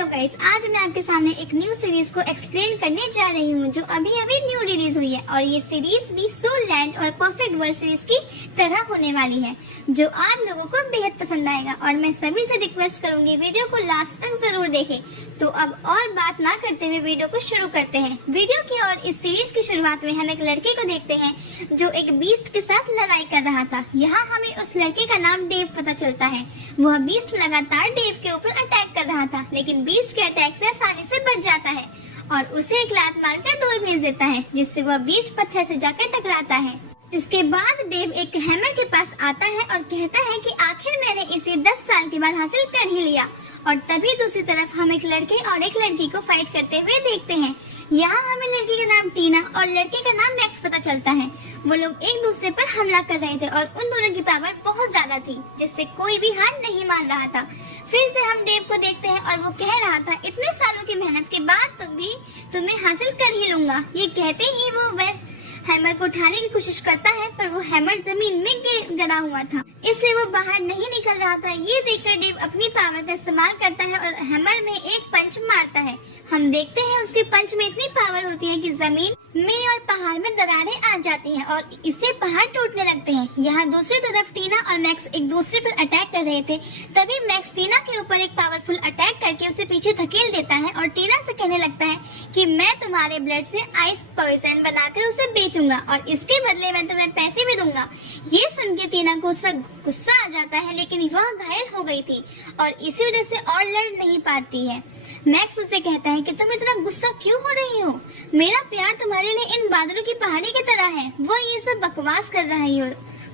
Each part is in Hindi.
हेलो गाइस, आज मैं आपके सामने एक न्यू सीरीज को एक्सप्लेन करने जा रही हूँ जो अभी अभी न्यू रिलीज हुई है। और ये सीरीज भी सोल लैंड और परफेक्ट वर्ल्ड सीरीज की तरह होने वाली है जो आप लोगों को बेहद पसंद आएगा। और मैं सभी से रिक्वेस्ट करूंगी वीडियो को लास्ट तक जरूर देखें। तो अब और बात ना करते हुए वीडियो को शुरू करते हैं। वीडियो की और इस सीरीज की शुरुआत में हम एक लड़के को देखते हैं जो एक बीस्ट के साथ लड़ाई कर रहा था। यहाँ हमें उस लड़के का नाम डेव पता चलता है। वह बीस्ट लगातार डेव के ऊपर अटैक कर रहा था, लेकिन बीस्ट के अटैक से आसानी से बच जाता है और उसे एक लात मारकर दूर भेज देता है, जिससे वह बीस्ट पत्थर से जाकर टकराता है। इसके बाद डेव एक हैमर के पास आता है और कहता है कि आखिर मैंने इसे 10 साल के बाद हासिल कर ही लिया। और तभी दूसरी तरफ हम एक लड़के और एक लड़की को फाइट करते हुए देखते हैं। यहाँ हमें लड़की का नाम टीना और लड़के का नाम मैक्स पता चलता है। वो लोग एक दूसरे पर हमला कर रहे थे और उन दोनों की पावर बहुत ज्यादा थी, जिससे कोई भी हार नहीं मान रहा था। फिर से हम डेव को देखते हैं और वो कह रहा था, इतने सालों की मेहनत के बाद भी तुम्हें हासिल कर ही लूंगा। ये कहते ही वो वेस्ट हैमर को उठाने की कोशिश करता है, पर वो हैमर जमीन में गड़ा हुआ था, इससे वो बाहर नहीं निकल रहा था। ये देखकर डेव अपनी पावर का इस्तेमाल करता है और हैमर में एक पंच मारता है। हम देखते हैं उसके पंच में इतनी पावर होती है कि जमीन में और पहाड़ में दरारें आ जाती हैं और इससे पहाड़ टूटने लगते हैं। यहाँ दूसरी तरफ टीना और मैक्स एक दूसरे पर अटैक कर रहे थे। तभी मैक्स टीना के ऊपर एक पावरफुल अटैक करके उसे पीछे धकेल देता है और टीना से कहने लगता है कि मैं तुम्हारे ब्लड से आइस पॉइजन बनाकर उसे बेचूंगा और इसके बदले मैं तुम्हें पैसे भी दूंगा। ये सुन के टीना को उस पर गुस्सा आ जाता है, लेकिन वह घायल हो गई थी और इसी वजह से और लड़ नहीं पाती है। मैक्स उसे कहता है कि तुम इतना गुस्सा क्यों हो रही हो? मेरा प्यार तुम्हारे लिए इन बादलों की पहाड़ी की तरह है। वो ये सब बकवास कर रही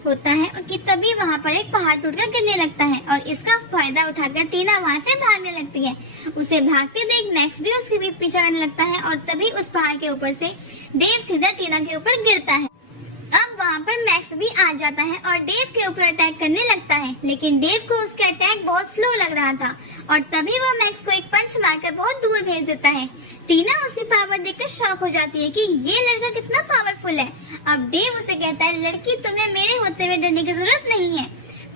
होता है और कि तभी वहाँ पर एक पहाड़ टूटकर गिरने लगता है और इसका फायदा उठाकर टीना वहाँ से भागने लगती है। उसे भागते देख मैक्स भी उसके पीछे करने लगता है और तभी उस पहाड़ के ऊपर से डेव सीधा टीना के ऊपर गिरता है। अब वहाँ पर मैक्स भी आ जाता है और डेव के ऊपर अटैक करने लगता है, लेकिन डेव को उसका अटैक बहुत स्लो लग रहा था और तभी वो मैक्स को एक पंच मारकर बहुत दूर भेज देता है। टीना उसकी पावर देखकर शॉक हो जाती है कि ये लड़का कितना पावरफुल है। अब डेव उसे कहता है, लड़की तुम्हें मेरे होते हुए डरने की जरूरत नहीं है।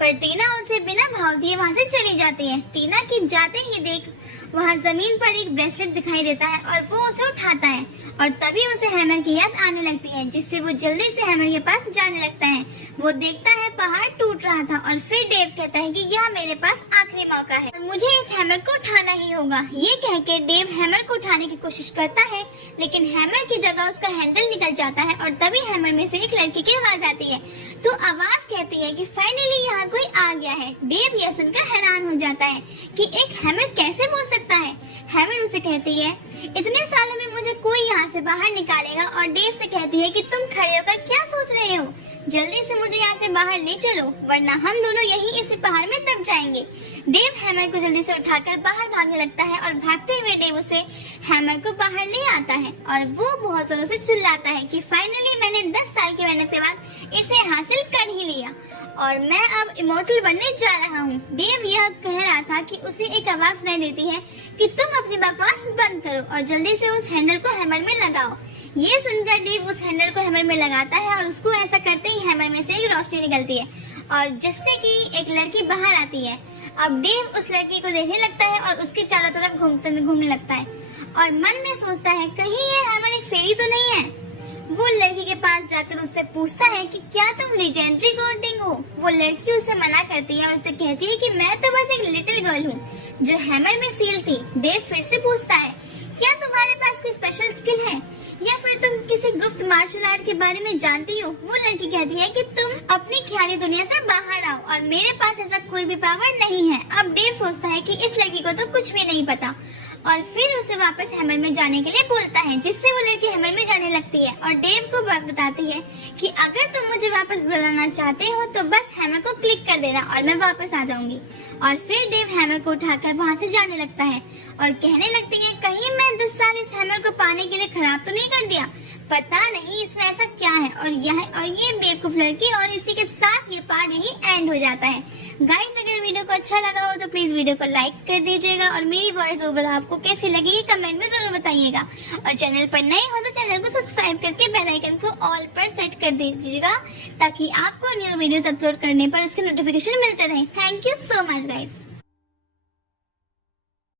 पर टीना उसे बिना भाव दिए वहाँ से चली जाती है। टीना की जाते ही देख वहाँ जमीन पर एक ब्रेसलेट दिखाई देता है और वो उसे उठाता है और तभी उसे हैमर की याद आने लगती है, जिससे वो जल्दी से हैमर के पास जाने लगता है। वो देखता है पहाड़ टूट रहा था और फिर डेव कहता है कि यह मेरे पास आखिरी मौका है और मुझे इस हैमर को उठाना ही होगा। ये कह के डेव हैमर को उठाने की कोशिश करता है, लेकिन हैमर की जगह उसका हैंडल निकल जाता है और तभी हैमर में से एक लड़की की आवाज आती है। तो आवाज कहती है कि फाइनली यहाँ कोई आ गया है। डेव यह सुनकर हैरान हो जाता है कि एक हैमर कैसे बोल सकता है। हैमर उसे कहती है, इतने सालों में मुझे कोई यहाँ से बाहर निकालेगा। और डेव से कहती है कि तुम खड़े होकर क्या सोच रहे हो, जल्दी से मुझे यहाँ से बाहर ले चलो, वरना हम दोनों यहीं इसी पहाड़ में दब जाएंगे। डेव हैमर को जल्दी से उठाकर बाहर भागने लगता है और भागते हुए डेव उसे हैमर को बाहर ले आता है और वो बहुत जोरों से चिल्लाता है कि फाइनली मैंने 10 साल की मेहनत के बाद इसे हासिल कर ही लिया और मैं अब इमोर्टल बनने जा रहा हूँ। डेव यह कह रहा था कि उसे एक आवाज सुनाई देती है कि तुम अपनी बकवास बंद करो और जल्दी से उस हैंडल को हैमर में लगाओ। ये सुनकर डेव उस हैंडल को हैमर में लगाता है और उसको ऐसा करते ही हैमर में से एक रोशनी निकलती है और जिससे कि एक लड़की बाहर आती है। अब डेव उस लड़की को देखने लगता है और उसके चारों तरफ घूमने लगता है और मन में सोचता है कहीं ये हैमर एक फेरी तो नहीं है। वो लड़की के पास जाकर उससे पूछता है कि क्या तुम लेजेंडरी गॉर्डिंग हो? वो लड़की उसे मना करती है और उसे कहती है कि मैं तो बस एक लिटिल गर्ल हूँ जो हैमर में सील थी। डेव फिर से पूछता है, क्या तुम्हारे पास कोई स्पेशल स्किल है या फिर तुम किसी गुप्त मार्शल आर्ट के बारे में जानती हो? वो लड़की कहती है कि तुम अपनी ख्याली दुनिया से बाहर आओ और मेरे पास ऐसा कोई भी पावर नहीं है। अब डेव सोचता है कि इस लड़की को तो कुछ भी नहीं पता और फिर उसे वापस हैमर में जाने के लिए बोलता है, जिससे वो लड़की हैमर में जाने लगती है और डेव को बताती है कि अगर तुम मुझे वापस बुलाना चाहते हो तो बस हैमर को क्लिक कर देना और मैं वापस आ जाऊंगी। और फिर डेव हैमर को उठाकर वहाँ से जाने लगता है और कहने लगती है, कहीं मैं 10 साल इस हैमर को पाने के लिए खराब तो नहीं कर दिया? पता नहीं इसमें ऐसा क्या है। और ये बेवकूफ लड़की और इसी के साथ ये पार्ट यही एंड हो जाता है। गाइस, अगर वीडियो को अच्छा लगा हो तो प्लीज वीडियो को लाइक कर दीजिएगा और मेरी वॉइस ओवर आपको कैसी लगी ये कमेंट में जरूर बताइएगा। और चैनल पर नए हो तो चैनल को सब्सक्राइब करके बेल आइकन को ऑल पर सेट कर दीजिएगा ताकि आपको न्यू वीडियोस अपलोड करने पर उसके नोटिफिकेशन मिलते रहे। Thank you so much guys.